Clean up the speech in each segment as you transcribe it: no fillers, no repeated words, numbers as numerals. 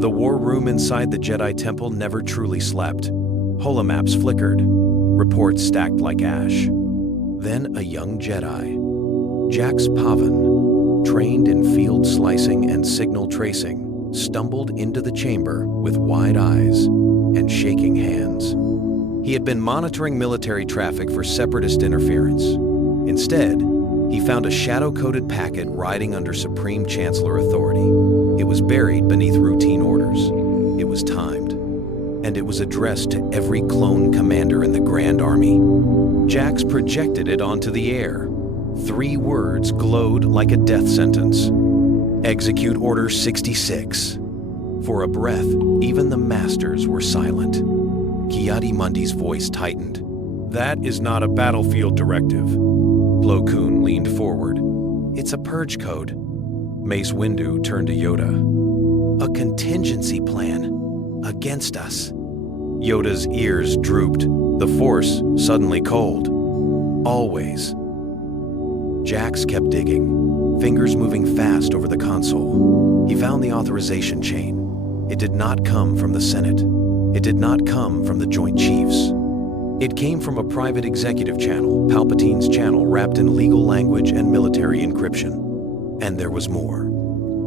The war room inside the Jedi Temple never truly slept. Holomaps flickered, reports stacked like ash. Then a young Jedi, Jax Pavan, trained in field slicing and signal tracing, stumbled into the chamber with wide eyes and shaking hands. He had been monitoring military traffic for separatist interference. Instead, he found a shadow-coded packet riding under Supreme Chancellor authority. It was buried beneath routine orders. It was timed, and it was addressed to every clone commander in the Grand Army. Jax projected it onto the air. 3 words glowed like a death sentence. Execute Order 66. For a breath, even the masters were silent. Ki-Adi-Mundi's voice tightened. That is not a battlefield directive. Plo Koon leaned forward. It's a purge code. Mace Windu turned to Yoda. A contingency plan. Against us. Yoda's ears drooped, the Force suddenly cold. Always. Jax kept digging, fingers moving fast over the console. He found the authorization chain. It did not come from the Senate. It did not come from the Joint Chiefs. It came from a private executive channel, Palpatine's channel, wrapped in legal language and military encryption. And there was more.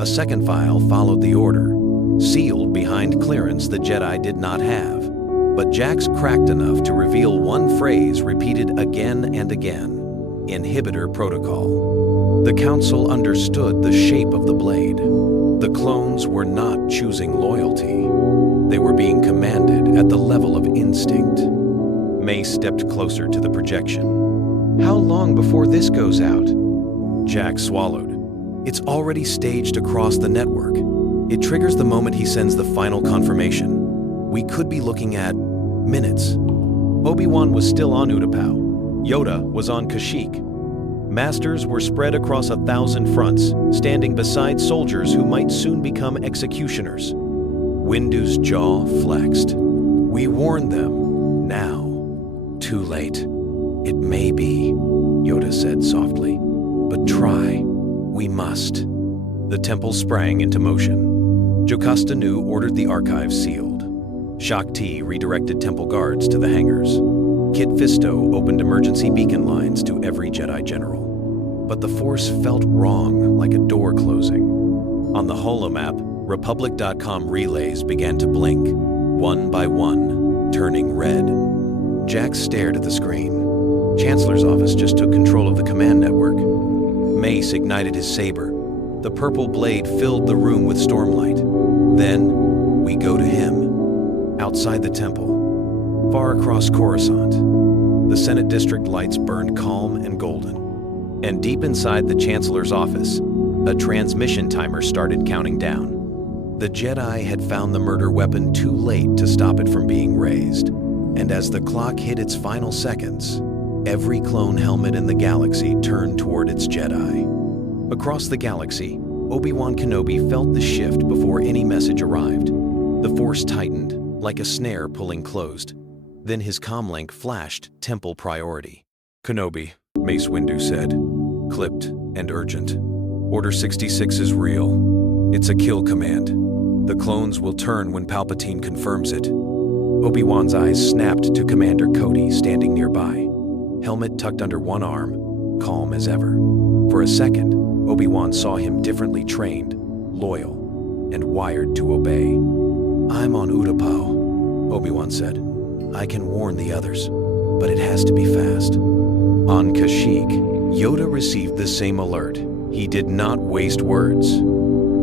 A second file followed the order, sealed behind clearance the Jedi did not have. But Jax cracked enough to reveal one phrase repeated again and again: Inhibitor Protocol. The Council understood the shape of the blade. The clones were not choosing loyalty. They were being commanded at the level of instinct. May stepped closer to the projection. How long before this goes out? Jax swallowed. It's already staged across the network. It triggers the moment he sends the final confirmation. We could be looking at minutes. Obi-Wan was still on Utapau. Yoda was on Kashyyyk. Masters were spread across 1,000 fronts, standing beside soldiers who might soon become executioners. Windu's jaw flexed. We warned them. Now. Too late. It may be, Yoda said softly. But try. We must. The temple sprang into motion. Jocasta Nu ordered the archives sealed. Shakti redirected temple guards to the hangars. Kit Fisto opened emergency beacon lines to every Jedi general. But the Force felt wrong, like a door closing. On the holomap, Republic.com relays began to blink, one by one, turning red. Jax stared at the screen. Chancellor's office just took control of the command network. Mace ignited his saber. The purple blade filled the room with stormlight. Then, we go to him. Outside the temple, far across Coruscant, the Senate district lights burned calm and golden. And deep inside the Chancellor's office, a transmission timer started counting down. The Jedi had found the murder weapon too late to stop it from being raised. And as the clock hit its final seconds, every clone helmet in the galaxy turned toward its Jedi. Across the galaxy, Obi-Wan Kenobi felt the shift before any message arrived. The Force tightened, like a snare pulling closed. Then his comlink flashed temple priority. Kenobi, Mace Windu said, clipped and urgent. Order 66 is real. It's a kill command. The clones will turn when Palpatine confirms it. Obi-Wan's eyes snapped to Commander Cody standing nearby, helmet tucked under one arm, calm as ever. For a second, Obi-Wan saw him differently trained, loyal, and wired to obey. I'm on Utapau, Obi-Wan said. I can warn the others, but it has to be fast. On Kashyyyk, Yoda received the same alert. He did not waste words.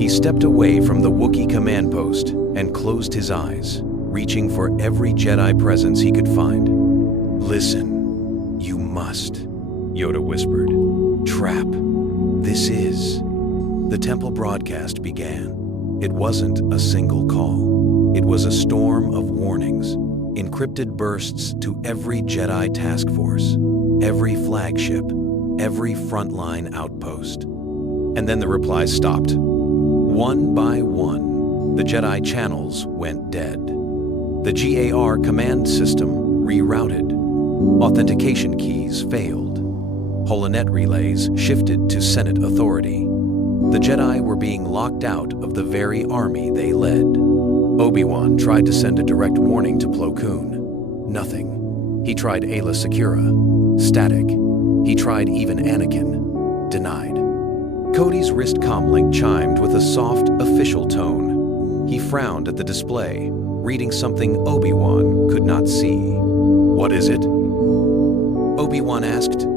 He stepped away from the Wookiee command post and closed his eyes, reaching for every Jedi presence he could find. Listen, you must, Yoda whispered. Trap. This is. The temple broadcast began. It wasn't a single call. It was a storm of warnings, encrypted bursts to every Jedi task force, every flagship, every frontline outpost. And then the replies stopped. One by one, the Jedi channels went dead. The GAR command system rerouted. Authentication keys failed. Holonet relays shifted to Senate authority. The Jedi were being locked out of the very army they led. Obi-Wan tried to send a direct warning to Plo Koon. Nothing. He tried Ayla Secura. Static. He tried even Anakin. Denied. Cody's wrist comlink chimed with a soft, official tone. He frowned at the display, reading something Obi-Wan could not see. "What is it?" Obi-Wan asked.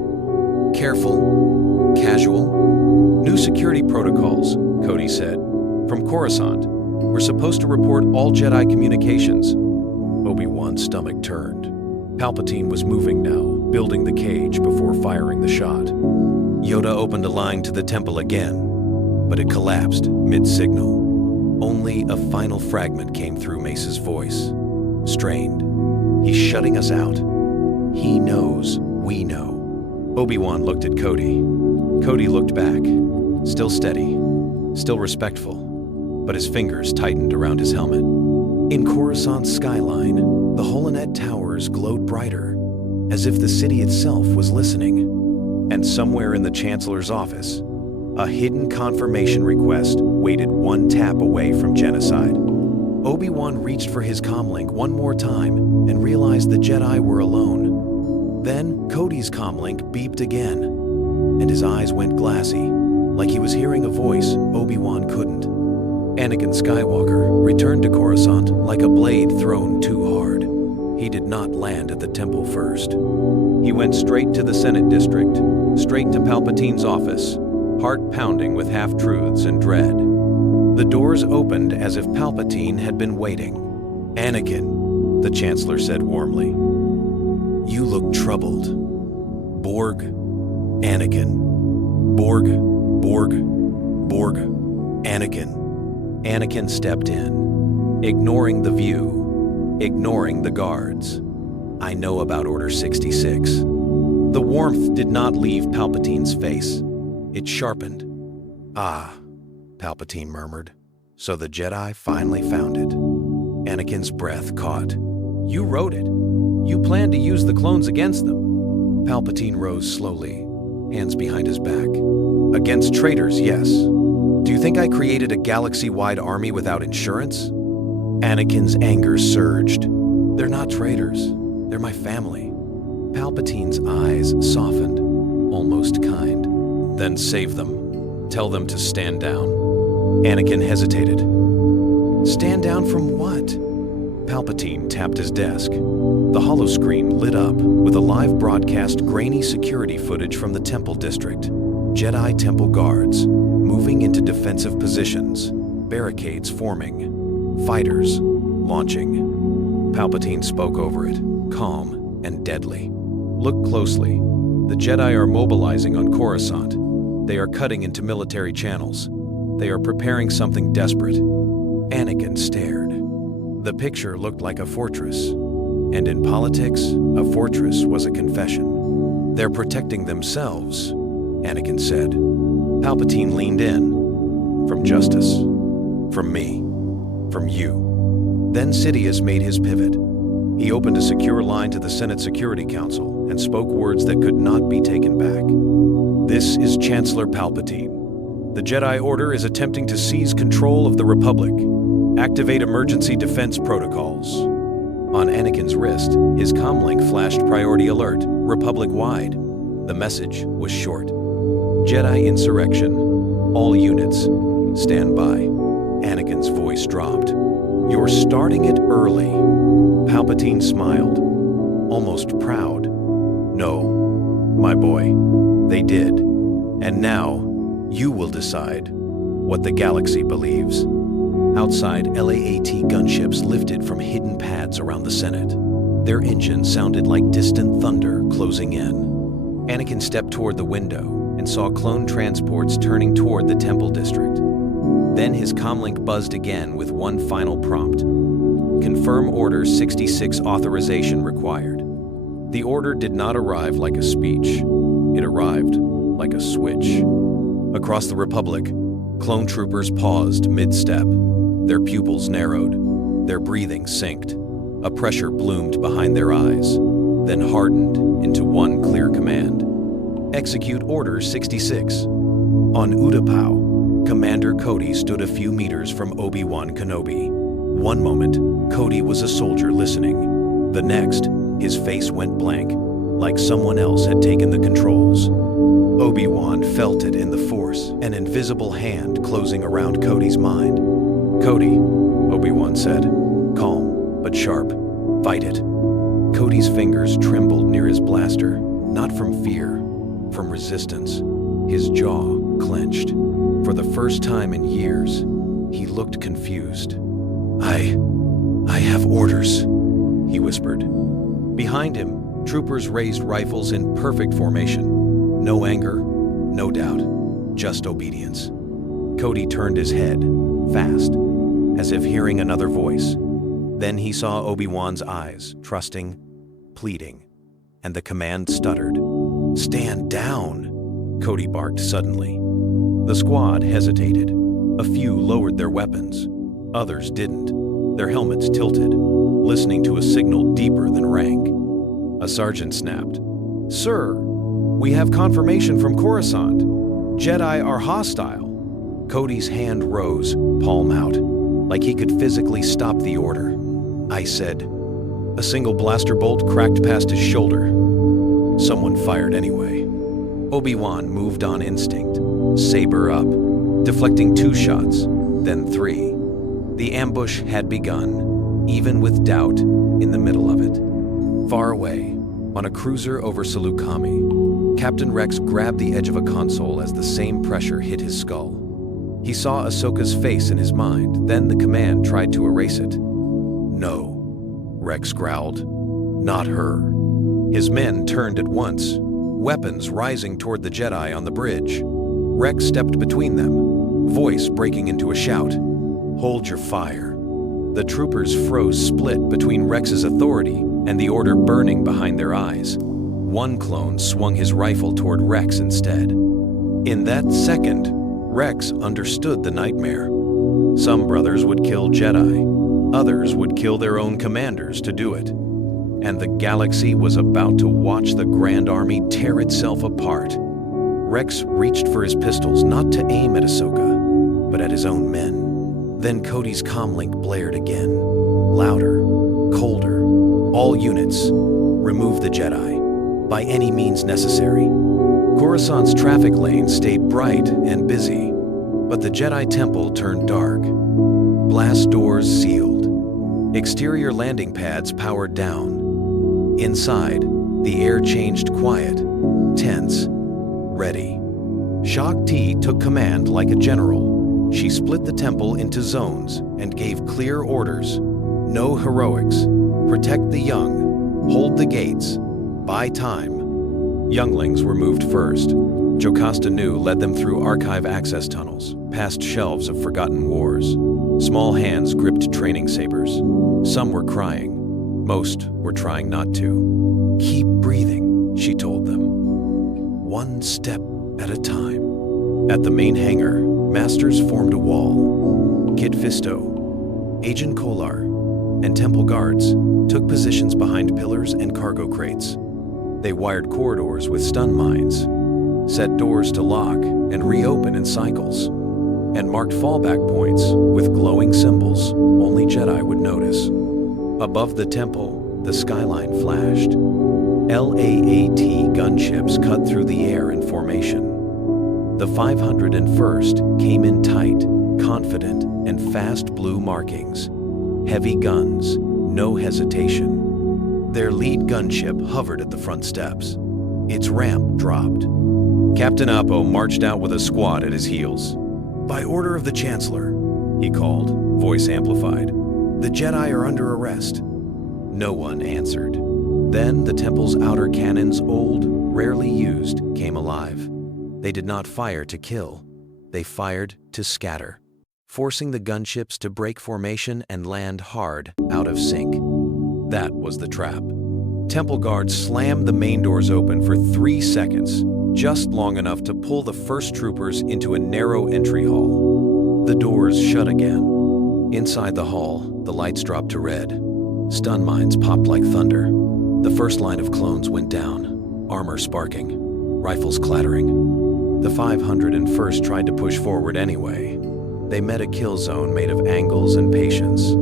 "Careful. Casual. New security protocols," Cody said. "From Coruscant. We're supposed to report all Jedi communications." Obi-Wan's stomach turned. Palpatine was moving now, building the cage before firing the shot. Yoda opened a line to the temple again, but it collapsed mid-signal. Only a final fragment came through Mace's voice. Strained. "He's shutting us out. He knows we know." Obi-Wan looked at Cody. Cody looked back, still steady, still respectful, but his fingers tightened around his helmet. In Coruscant's skyline, the Holonet towers glowed brighter, as if the city itself was listening. And somewhere in the Chancellor's office, a hidden confirmation request waited one tap away from genocide. Obi-Wan reached for his comlink one more time and realized the Jedi were alone. Then Cody's comlink beeped again, and his eyes went glassy, like he was hearing a voice Obi-Wan couldn't. Anakin Skywalker returned to Coruscant like a blade thrown too hard. He did not land at the temple first. He went straight to the Senate district, straight to Palpatine's office, heart pounding with half-truths and dread. The doors opened as if Palpatine had been waiting. "Anakin," the Chancellor said warmly. "You look troubled." "Borg, Anakin. Borg, Borg, Borg, Anakin." Anakin stepped in, ignoring the view, ignoring the guards. "I know about Order 66. The warmth did not leave Palpatine's face. It sharpened. "Ah," Palpatine murmured. "So the Jedi finally found it." Anakin's breath caught. "You wrote it. You planned to use the clones against them." Palpatine rose slowly, hands behind his back. "Against traitors, yes. Do you think I created a galaxy-wide army without insurance?" Anakin's anger surged. "They're not traitors. They're my family." Palpatine's eyes softened, almost kind. "Then save them. Tell them to stand down." Anakin hesitated. "Stand down from what?" Palpatine tapped his desk. The holoscreen lit up with a live broadcast grainy security footage from the Temple District. Jedi Temple guards moving into defensive positions, barricades forming, fighters launching. Palpatine spoke over it, calm and deadly. "Look closely. The Jedi are mobilizing on Coruscant. They are cutting into military channels. They are preparing something desperate." Anakin stared. The picture looked like a fortress, and in politics, a fortress was a confession. "They're protecting themselves," Anakin said. Palpatine leaned in. "From justice. From me. From you." Then Sidious made his pivot. He opened a secure line to the Senate Security Council and spoke words that could not be taken back. "This is Chancellor Palpatine. The Jedi Order is attempting to seize control of the Republic. Activate emergency defense protocols." On Anakin's wrist, his comlink flashed priority alert, Republic-wide. The message was short. "Jedi insurrection. All units, stand by." Anakin's voice dropped. "You're starting it early." Palpatine smiled, almost proud. "No, my boy, they did. And now, you will decide what the galaxy believes." Outside, LAAT gunships lifted from hidden pads around the Senate. Their engines sounded like distant thunder closing in. Anakin stepped toward the window and saw clone transports turning toward the Temple District. Then his comlink buzzed again with one final prompt. "Confirm Order 66 authorization required." The order did not arrive like a speech. It arrived like a switch. Across the Republic, clonetroopers paused mid-step. Their pupils narrowed. Their breathing synced. A pressure bloomed behind their eyes, then hardened into one clear command. "Execute Order 66. On Utapau, Commander Cody stood a few meters from Obi-Wan Kenobi. One moment, Cody was a soldier listening. The next, his face went blank, like someone else had taken the controls. Obi-Wan felt it in the Force, an invisible hand closing around Cody's mind. "Cody," Obi-Wan said, calm but sharp, "fight it." Cody's fingers trembled near his blaster, not from fear, from resistance. His jaw clenched. For the first time in years, he looked confused. I have orders," he whispered. Behind him, troopers raised rifles in perfect formation. No anger, no doubt, just obedience. Cody turned his head, fast, as if hearing another voice. Then he saw Obi-Wan's eyes, trusting, pleading, and the command stuttered. "Stand down," Cody barked suddenly. The squad hesitated. A few lowered their weapons. Others didn't, their helmets tilted, listening to a signal deeper than rank. A sergeant snapped, "Sir, we have confirmation from Coruscant. Jedi are hostile." Cody's hand rose, palm out, like he could physically stop the order. "I said." A single blaster bolt cracked past his shoulder. Someone fired anyway. Obi-Wan moved on instinct, saber up, deflecting 2 shots, then 3. The ambush had begun, even with doubt in the middle of it. Far away, on a cruiser over Salukami, Captain Rex grabbed the edge of a console as the same pressure hit his skull. He saw Ahsoka's face in his mind, then the command tried to erase it. "No," Rex growled. "Not her." His men turned at once, weapons rising toward the Jedi on the bridge. Rex stepped between them, voice breaking into a shout. "Hold your fire." The troopers froze split between Rex's authority and the order burning behind their eyes. One clone swung his rifle toward Rex instead. In that second, Rex understood the nightmare. Some brothers would kill Jedi, others would kill their own commanders to do it. And the galaxy was about to watch the Grand Army tear itself apart. Rex reached for his pistols, not to aim at Ahsoka, but at his own men. Then Cody's comlink blared again, louder, colder. "All units, remove the Jedi, by any means necessary." Coruscant's traffic lanes stayed bright and busy, but the Jedi Temple turned dark. Blast doors sealed. Exterior landing pads powered down. Inside, the air changed quiet, tense, ready. Shaak Ti took command like a general. She split the temple into zones and gave clear orders. No heroics. Protect the young. Hold the gates. Buy time. Younglings were moved first. Jocasta Nu led them through archive access tunnels, past shelves of forgotten wars. Small hands gripped training sabers. Some were crying. Most were trying not to. "Keep breathing," she told them. "One step at a time." At the main hangar, masters formed a wall. Kit Fisto, Agent Kolar, and temple guards took positions behind pillars and cargo crates. They wired corridors with stun mines, set doors to lock and reopen in cycles, and marked fallback points with glowing symbols only Jedi would notice. Above the temple, the skyline flashed. LAAT gunships cut through the air in formation. The 501st came in tight, confident, and fast blue markings. Heavy guns, no hesitation. Their lead gunship hovered at the front steps. Its ramp dropped. Captain Apo marched out with a squad at his heels. "By order of the Chancellor," he called, voice amplified. "The Jedi are under arrest." No one answered. Then the temple's outer cannons, old, rarely used, came alive. They did not fire to kill. They fired to scatter, forcing the gunships to break formation and land hard, out of sync. That was the trap. Temple guards slammed the main doors open for 3 seconds, just long enough to pull the first troopers into a narrow entry hall. The doors shut again. Inside the hall, the lights dropped to red. Stun mines popped like thunder. The first line of clones went down, armor sparking, rifles clattering. The 501st tried to push forward anyway. They met a kill zone made of angles and patience.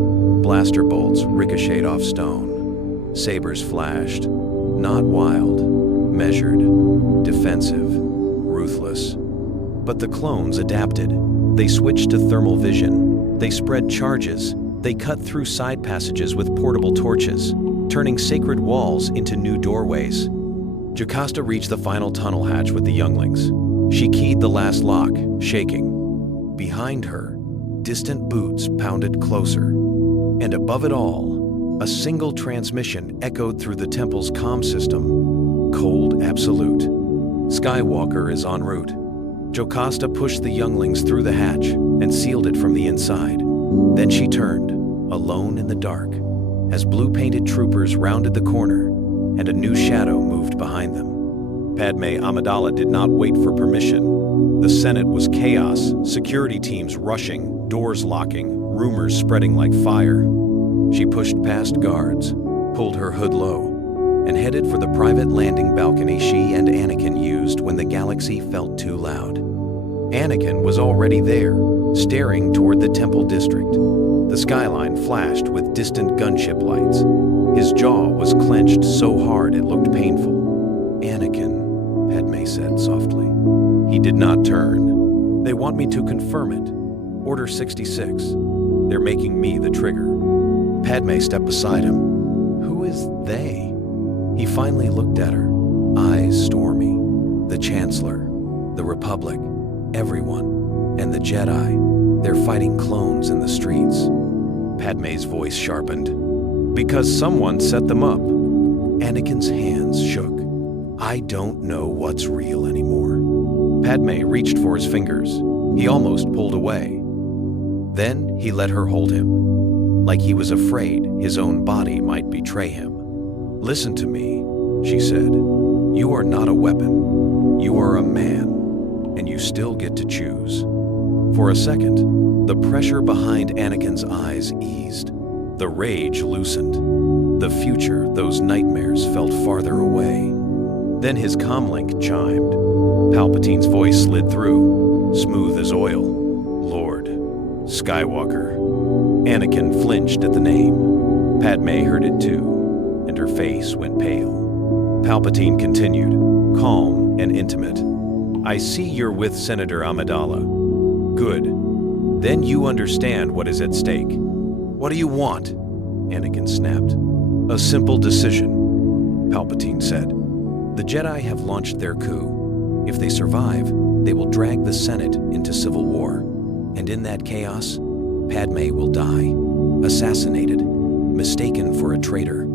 blaster bolts ricocheted off stone. Sabers flashed, not wild, measured, defensive, ruthless. But the clones adapted. They switched to thermal vision. They spread charges. They cut through side passages with portable torches, turning sacred walls into new doorways. Jocasta reached the final tunnel hatch with the younglings. She keyed the last lock, shaking. Behind her, distant boots pounded closer. And above it all, a single transmission echoed through the temple's comm system. Cold absolute. Skywalker is en route. Jocasta pushed the younglings through the hatch and sealed it from the inside. Then she turned, alone in the dark, as blue-painted troopers rounded the corner and a new shadow moved behind them. Padme Amidala did not wait for permission. The Senate was chaos, security teams rushing, doors locking, rumors spreading like fire. She pushed past guards, pulled her hood low, and headed for the private landing balcony she and Anakin used when the galaxy felt too loud. Anakin was already there, staring toward the Temple District. The skyline flashed with distant gunship lights. His jaw was clenched so hard it looked painful. "Anakin," Padme said softly. He did not turn. "They want me to confirm it. Order 66. They're making me the trigger." Padme stepped beside him. "Who is they?" He finally looked at her, eyes stormy. "The Chancellor, the Republic, everyone, and the Jedi. They're fighting clones in the streets." Padme's voice sharpened. "Because someone set them up." Anakin's hands shook. "I don't know what's real anymore." Padme reached for his fingers. He almost pulled away. Then he let her hold him, like he was afraid his own body might betray him. "Listen to me," she said. "You are not a weapon. You are a man, and you still get to choose." For a second, the pressure behind Anakin's eyes eased. The rage loosened. The future, those nightmares, felt farther away. Then his comlink chimed. Palpatine's voice slid through, smooth as oil. "Lord Skywalker." Anakin flinched at the name. Padme heard it too, and her face went pale. Palpatine continued, calm and intimate. "I see you're with Senator Amidala. Good. Then you understand what is at stake." "What do you want?" Anakin snapped. "A simple decision," Palpatine said. "The Jedi have launched their coup. If they survive, they will drag the Senate into civil war. And in that chaos, Padme will die, assassinated, mistaken for a traitor."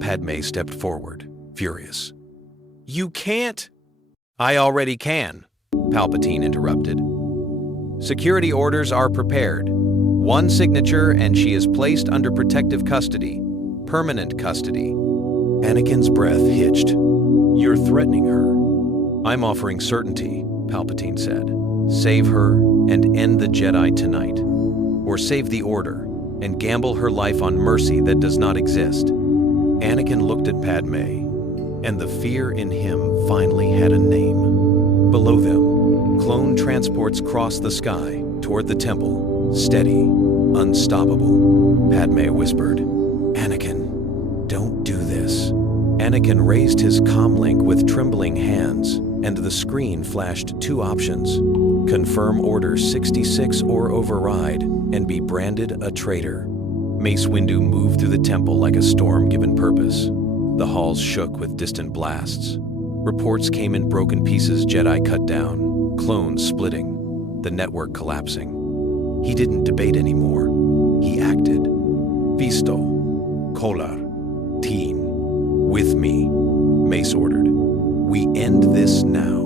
Padme stepped forward, furious. "You can't!" "I already can," Palpatine interrupted. "Security orders are prepared. One signature and she is placed under protective custody, permanent custody." Anakin's breath hitched. "You're threatening her." "I'm offering certainty," Palpatine said. "Save her and end the Jedi tonight. Or save the Order and gamble her life on mercy that does not exist." Anakin looked at Padme, and the fear in him finally had a name. Below them, clone transports crossed the sky toward the temple, steady, unstoppable. Padme whispered, "Anakin, don't do this." Anakin raised his comlink with trembling hands, and the screen flashed two options: confirm Order 66 or override and be branded a traitor. Mace Windu moved through the temple like a storm given purpose. The halls shook with distant blasts. Reports came in broken pieces Jedi cut down, clones splitting, the network collapsing. He didn't debate anymore. He acted. "Visto, Kolar, Teen, with me," Mace ordered. "We end this now."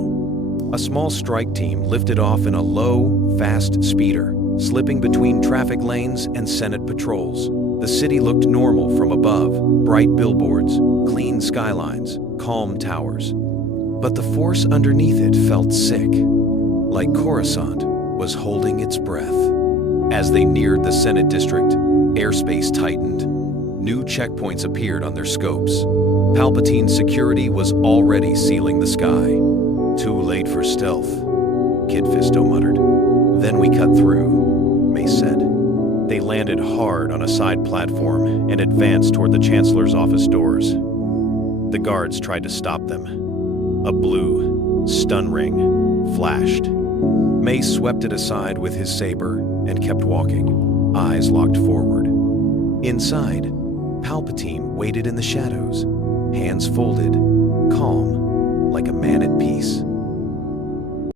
A small strike team lifted off in a low, fast speeder, slipping between traffic lanes and Senate patrols. The city looked normal from above, bright billboards, clean skylines, calm towers. But the force underneath it felt sick, like Coruscant was holding its breath. As they neared the Senate district, airspace tightened. New checkpoints appeared on their scopes. Palpatine's security was already sealing the sky. "Too late for stealth," Kid Fisto muttered. "Then we cut through," Mace said. They landed hard on a side platform and advanced toward the Chancellor's office doors. The guards tried to stop them. A blue stun ring flashed. Mace swept it aside with his saber and kept walking, eyes locked forward. Inside, Palpatine waited in the shadows, hands folded, calm, like a man at peace.